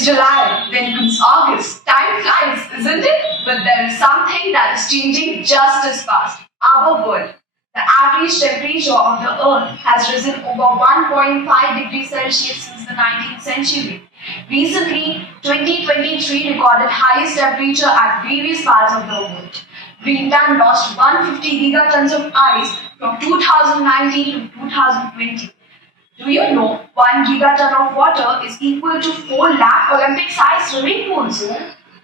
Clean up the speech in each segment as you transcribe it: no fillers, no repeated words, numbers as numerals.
It's July, then comes August. Time flies, isn't it? But there is something that is changing just as fast. Our world. The average temperature of the Earth has risen over 1.5 degrees Celsius since the 19th century. Recently, 2023 recorded highest temperature at various parts of the world. Vignan lost 150 gigatons of ice from 2019 to 2020. Do you know 1 gigaton of water is equal to 4 lakh Olympic-sized swimming pools?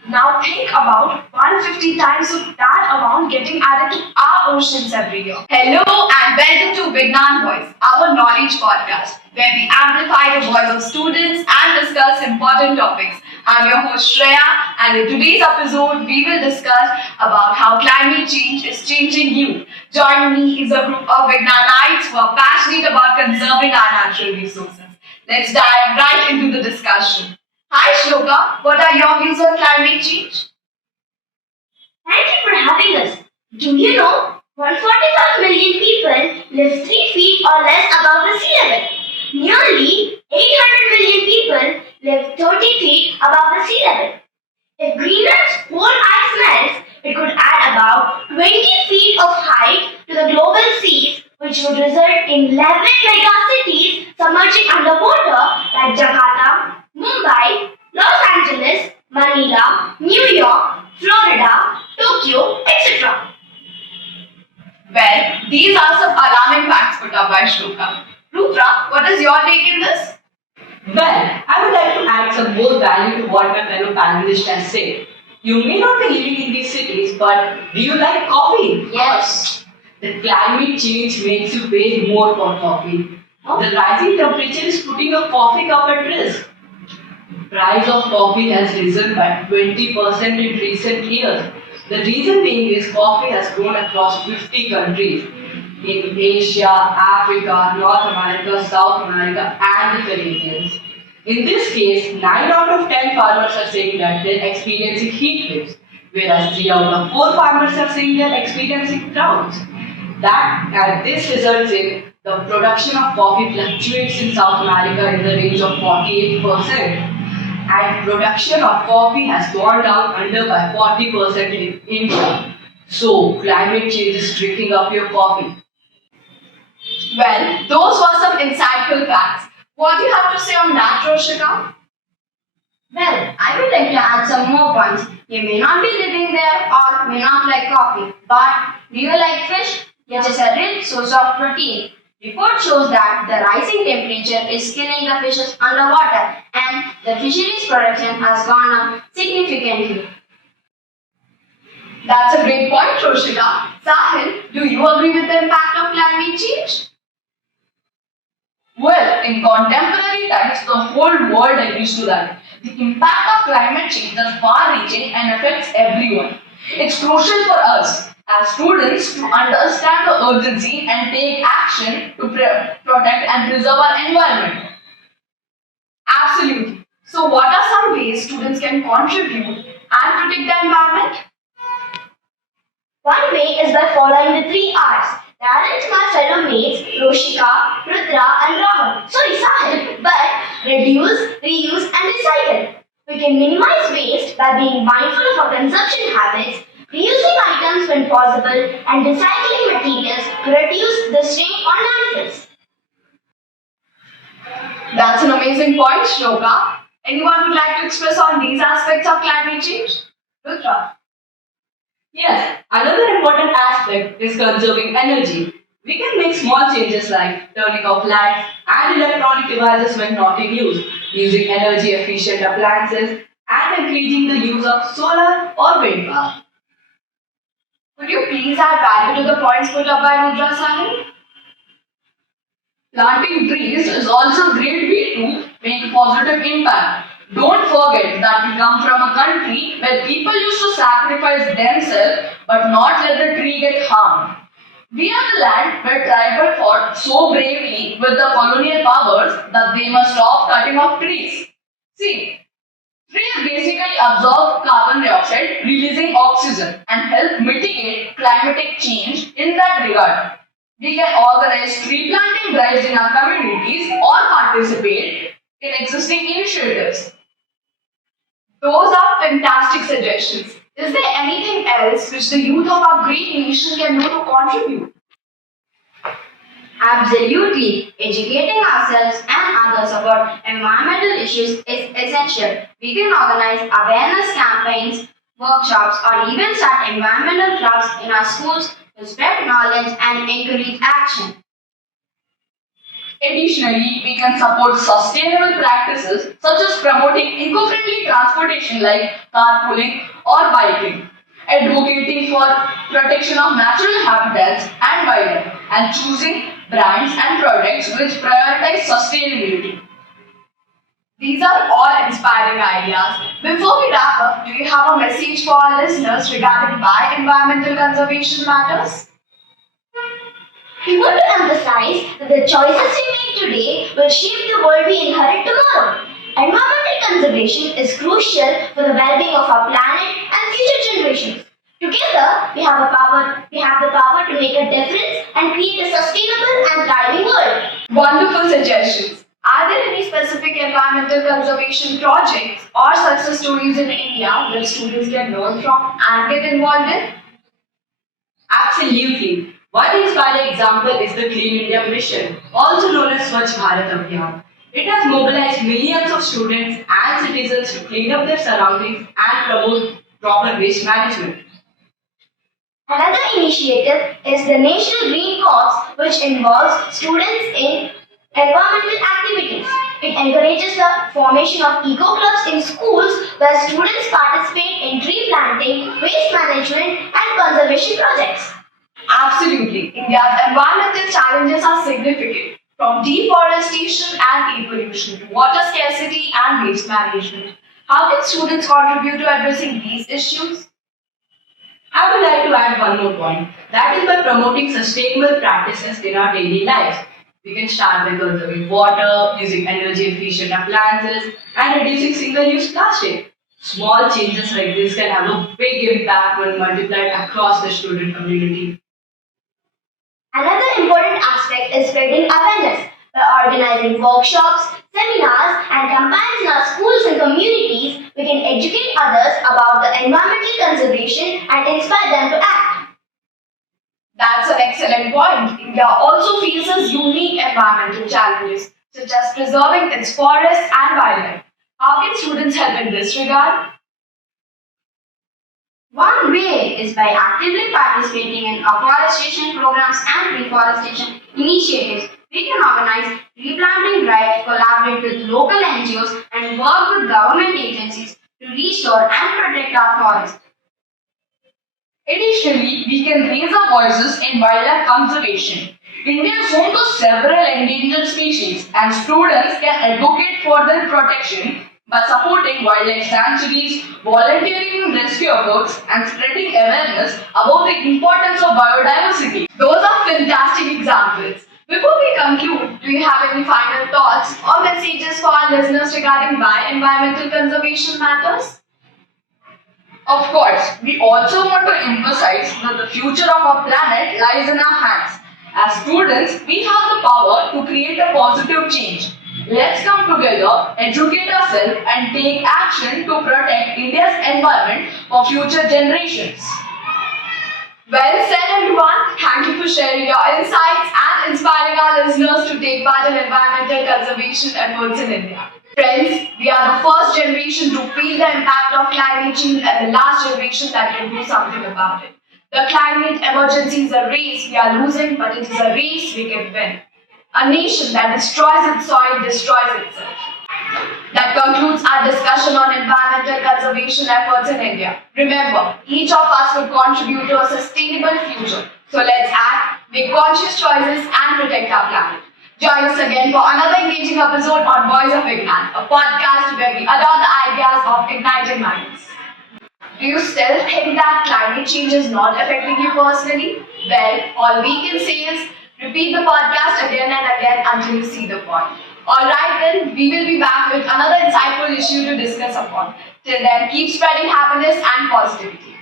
Now think about 150 times of that amount getting added to our oceans every year. Hello and welcome to Vignan Voice, our knowledge podcast, where we amplify the voice of students and discuss important topics. I'm your host Shreya, and in today's episode, we will discuss about how climate change is changing you. Joining me is a group of Vignanites who are passionate about conserving our natural resources. Let's dive right into the discussion. Hi Shloka, what are your views on climate change? Thank you for having us. Do you know 145 million people live 3 feet or less above the sea level? Nearly 800 million people live 30 feet above the sea level. If Greenland's whole ice melts, it could add about 20 feet of height to the global seas, which would result in 11 megacities submerging underwater like Jakarta, Mumbai, Los Angeles, Manila, New York, Florida, Tokyo, etc. Well, these are some alarming facts put up by Shloka. Rudra, what is your take in this? Well, I would like to add some more value to what my fellow panelist has said. You may not be living in these cities, but do you like coffee? Yes. The climate change makes you pay more for coffee. The rising temperature is putting your coffee cup at risk. Price of coffee has risen by 20% in recent years. The reason being is coffee has grown across 50 countries in Asia, Africa, North America, South America, and the Caribbean. In this case, 9 out of 10 farmers are saying that they're experiencing heat waves, whereas 3 out of 4 farmers are saying they're experiencing droughts. This results in the production of coffee fluctuates in South America in the range of 48%. And production of coffee has gone down under by 40% in India. So, climate change is drinking up your coffee. Well, those were some insightful facts. What do you have to say on that, Roshika? Well, I would like to add some more points. You may not be living there or may not like coffee, but do you like fish? Which is a rich source of protein. Report shows that the rising temperature is killing the fishes underwater and the fisheries production has gone up significantly. That's a great point, Roshika. Sahil, do you agree with the impact of climate change? Well, in contemporary times, the whole world agrees to that. The impact of climate change is far-reaching and affects everyone. It's crucial for us as students to understand the urgency and take action to protect and preserve our environment. Absolutely. So, what are some ways students can contribute and protect the environment? One way is by following the 3 R's. They aren't my fellow mates, Roshika, Rudra and Rahul. Sorry, Sahil. But reduce, reuse and recycle. We can minimize waste by being mindful of our consumption habits, reusing items when possible, and recycling materials to reduce the strain on landfills. That's an amazing point, Shloka. Anyone would like to express on these aspects of climate change? Rudra. Yes, another important aspect is conserving energy. We can make small changes like turning off lights and electronic devices when not in use, using energy efficient appliances, and increasing the use of solar or wind power. Could you please add value to the points put up by Rudra Sahil? Planting trees is also a great way to make a positive impact. Don't forget that we come from a country where people used to sacrifice themselves but not let the tree get harmed. We are the land where tribal fought so bravely with the colonial powers that they must stop cutting off trees. See, trees basically absorb carbon dioxide, releasing oxygen and help mitigate climatic change in that regard. We can organize tree planting drives in our communities or participate in existing initiatives. Those are fantastic suggestions. Is there anything else which the youth of our great nation can do to contribute? Absolutely. Educating ourselves and others about environmental issues is essential. We can organize awareness campaigns, workshops, or even start environmental clubs in our schools to spread knowledge and encourage action. Additionally, we can support sustainable practices such as promoting eco-friendly transportation like carpooling or biking, advocating for protection of natural habitats and wildlife, and choosing brands and products which prioritize sustainability. These are all inspiring ideas. Before we wrap up, do you have a message for our listeners regarding why environmental conservation matters? We want to emphasize that the choices we make today will shape the world we inherit tomorrow. Environmental conservation is crucial for the well-being of our planet and future generations. Together, we have the power to make a difference and create a sustainable and thriving world. Wonderful suggestions. Are there any specific environmental conservation projects or success stories in India that students can learn from and get involved in? Absolutely. One inspiring example is the Clean India Mission, also known as Swachh Bharat Abhiyan. It has mobilized millions of students and citizens to clean up their surroundings and promote proper waste management. Another initiative is the National Green Corps, which involves students in environmental activities. It encourages the formation of eco-clubs in schools where students participate in tree planting, waste management, and conservation projects. Absolutely. India's environmental challenges are significant, from deforestation and air pollution to water scarcity and waste management. How can students contribute to addressing these issues? I would like to add one more point, that is by promoting sustainable practices in our daily lives. We can start by conserving water, using energy efficient appliances, and reducing single-use plastic. Small changes like this can have a big impact when multiplied across the student community. Another important aspect is spreading awareness. By organizing workshops, seminars, and campaigns in our schools and communities, we can educate others about the environmental conservation and inspire them to act. That's an excellent point. India also faces unique environmental challenges, such as preserving its forests and wildlife. How can students help in this regard? One way is by actively participating in afforestation programs and reforestation initiatives. We can organize replanting drives, collaborate with local NGOs, and work with government agencies to restore and protect our forests. Additionally, we can raise our voices in wildlife conservation. India is home to several endangered species, and students can advocate for their protection by supporting wildlife sanctuaries, volunteering in rescue efforts, and spreading awareness about the importance of biodiversity. Those are fantastic examples. Before we conclude, do you have any final thoughts or messages for our listeners regarding why environmental conservation matters? Of course, we also want to emphasize that the future of our planet lies in our hands. As students, we have the power to create a positive change. Let's come together, educate ourselves, and take action to protect India's environment for future generations. Well said, everyone. Thank you for sharing your insights and inspiring our listeners to take part in environmental conservation efforts in India. Friends, we are the first generation to feel the impact of climate change and the last generation that can do something about it. The climate emergency is a race we are losing, but it is a race we can win. A nation that destroys its soil destroys itself. That concludes our discussion on environmental conservation efforts in India. Remember, each of us will contribute to a sustainable future. So let's act, make conscious choices, and protect our planet. Join us again for another engaging episode on Voice of Vignan, a podcast where we adopt the ideas of ignited minds. Do you still think that climate change is not affecting you personally? Well, all we can say is repeat the podcast again and again until you see the point. Alright then, we will be back with another insightful issue to discuss upon. Till then, keep spreading happiness and positivity.